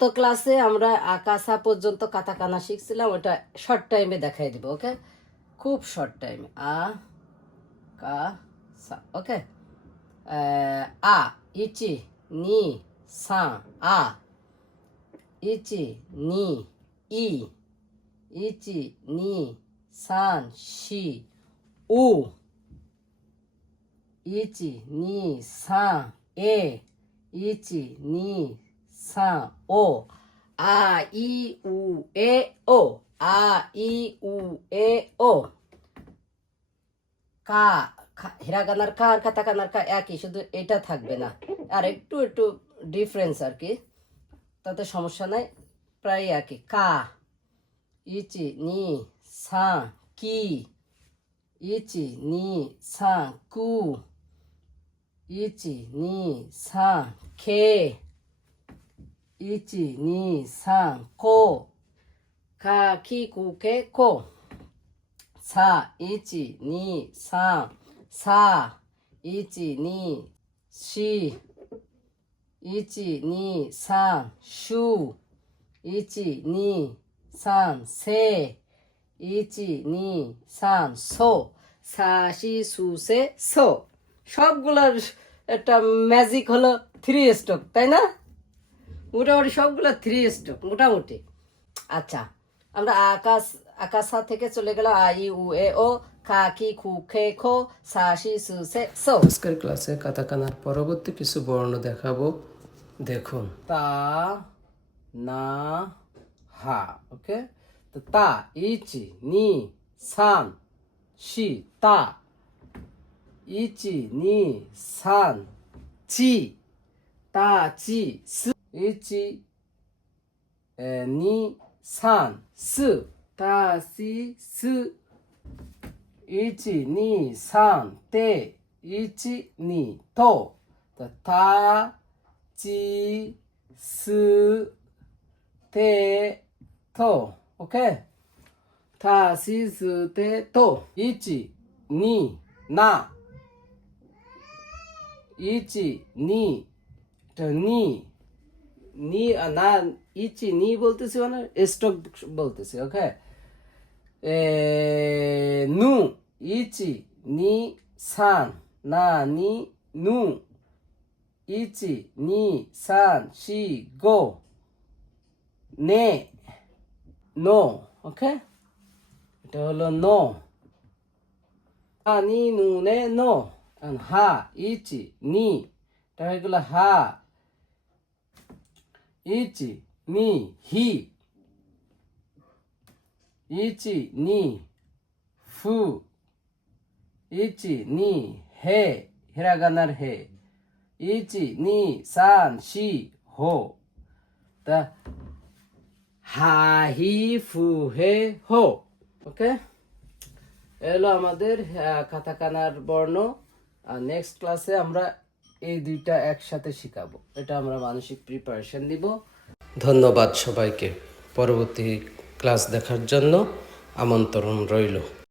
তো ক্লাসে আমরা আকাশা পর্যন্ত কাতাকানা শিখছিলাম, ওটা শর্ট টাইমে দেখাই দিব ওকে খুব শর্ট টাইমে আ, কা, সা ওকে আ, ইচি, নি, সা, আ। ইচি, নি, ই। ইচি, নি সান শি, উ। ইচি, নি, সা, এ। ইচি, নি সা ও আ ই এ ও আ ই এ ও কা খা- হিরাগানার কা আর কাতাকানার কা একই শুধু এটা থাকবে না। আর একটু একটু ডিফারেন্স আর কি। তাতে সমস্যা নাই। প্রায় একই। কা, ইচি, নি, সা, কি, ইচি, নি, সা, কু, ইচি, নি, সা, খে। ইচি নি সা কো কা কি কু কে কো 사, 이치, 니, 사, 사, 이치, 니, 시, 이치, 니, 산, 슈, 이치, 니, 산, 세, 이치, 니, 산, 소, সাশি সুসে সো সবগুলোর একটা ম্যাজিক হলো থ্রি স্ট্রোক তাই না মোটামুটি সবগুলো থ্রি স্ট্রোক মোটামুটি। আচ্ছা আমরা আকাশ আকাশা থেকে চলে গেল আই উ এ ও কাকি খু খে খো সাশি সু সে সো। আজকের ক্লাসে কাতাকানার পরবর্তী কিছু বর্ণ দেখাবো। দেখুন। তা না হা ওকে? তো তা ইচি নি সান শি তা। ইচি নি সান চি তা চি সু। 一、えー、2、す、た、し、す。一、二、三、て、一、二、と。た、ち、す、て、と。OK? た、し、す、て、と。一、二、な。一、二、と、二、নি না, ইচি, নি বলতেছি মানে স্টক বলতেছি ওকে নু, ইচি, নি, সান, না, নি, নু, ইচি, নি, সান, শি, গো, নে, নো ওকে এটা হলো নো। আনি নু, নে, নো আর হা, ইচি, নি, এটা হা। ইচি নি হি ইচি নি ফু ইচি নি হে হিরাগানার হে ইচি নি সান শি হো তা হা হি ফু হে হো ওকে এলো আমাদের কাতাকানার বর্ণ আর নেক্সট ক্লাসে আমরা এই দুইটা একসাথে শিখাবো। এটা আমরা মানসিক প্রিপারেশন দিব। ধন্যবাদ সবাইকে। পরবর্তী ক্লাস দেখার জন্য আমন্ত্রণ রইল।